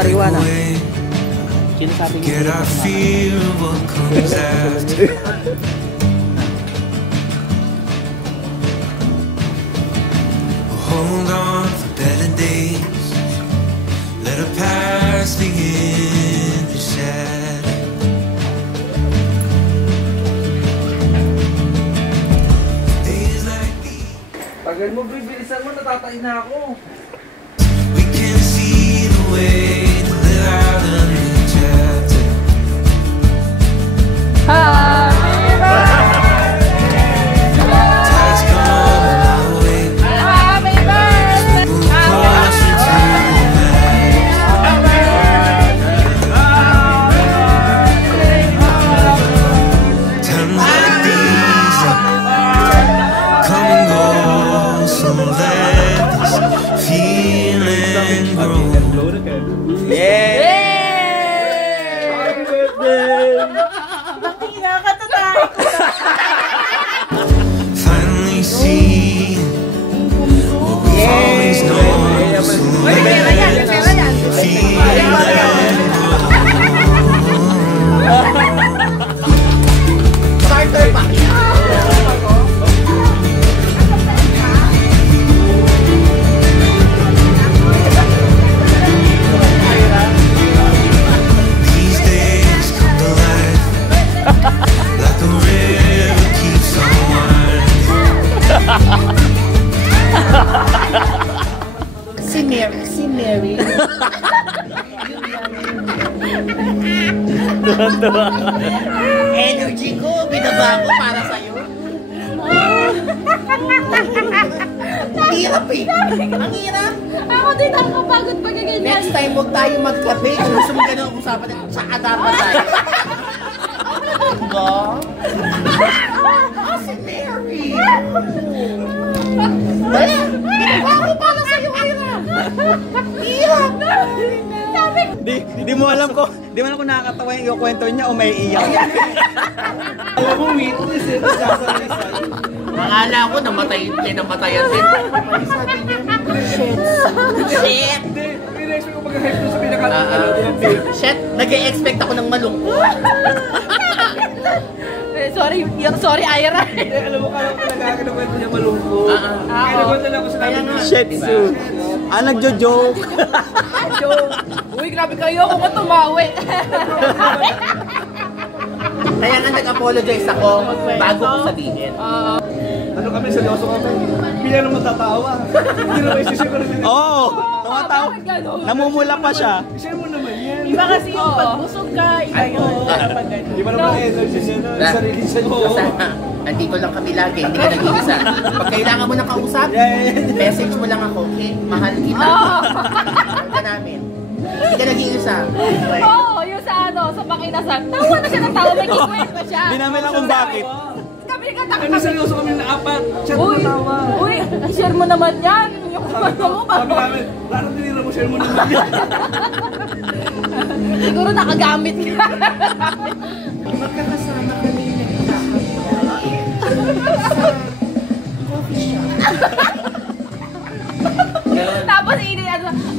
marijuana. Sino sabi niyo? Hold on for better days. Let our past begin to shadow. Days like these. Tagal mo, bibilisan mo, natatay na ako. We can see the way to live out a new chapter. Happy Tides come our way. birthday! Closer to times like these come and go, so let this feeling grow. Finally see what we've always known, so let this feeling Starter pa. These days come to life like a river keeps on winding. Si Mary. Energy ko, binaba ko para sa'yo. Ang hirap eh. Ang hirap. Ako din nakakapagod pag ganyan. Next time, huwag tayo magkape. Gusto mo ganun ang usapan natin. Saka dapat tayo. Diba? Si Mary. Dali, binaba ko para sa'yo. Hirap. Di mo alam ko nakakatawa yung kwento niya o may iyak. Alam mo, witness eh. Akala ko namatayan din. Sabi niya, shit. Hindi-expect ko mag-hype doon sa pinaka-ano. Shit, nag-e-expect ako ng malungkot. Sorry, Ira. Alam mo, kala ko nagkakakwento niya malungkot. Kaya nagkwento lang ako sa namin na shit, Sue. Nagjo-joke. Uy, grabe kayo kung tumawi. Kaya nga nag-apologize ako bago ko sabihin. Ano kami, seryoso kami. Pila nang matatawa. Hindi na may sisip ko rin. Oo, tumatawa. Namumula pa siya. Share mo naman yan. Iba kasi yung pagbusog ka, iba yun. Di ba naman energy siya na sarili siya mo? Andito lang kami lagi, hindi ka nag-iisa. Pag kailangan mo ng kausap, message mo lang ako, okay? Mahal kita. Mahal ka namin. Hindi ka nag-iisa. Oo, yung sa sa pakinasan. Tawa na siya ng tawa, may kikwento siya. Di namin alam kung bakit. Kami nagkataka Ano seryoso kami na apat? Chat mo tawa. Uy, share mo naman yan. Yung kumanta mo ba? Sabi namin, parang tinira mo, share mo naman yan. Siguro nakagamit ka. Magkakasama kami sa coffee shop. Tapos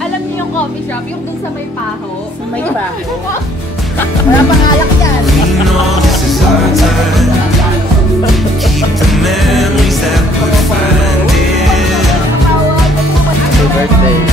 alam niyo yung coffee shop, yung dun sa may paho. Sa may baho. Wala pang alak yan. We know this is our time. Keep the memories that we're finding. Happy birthday.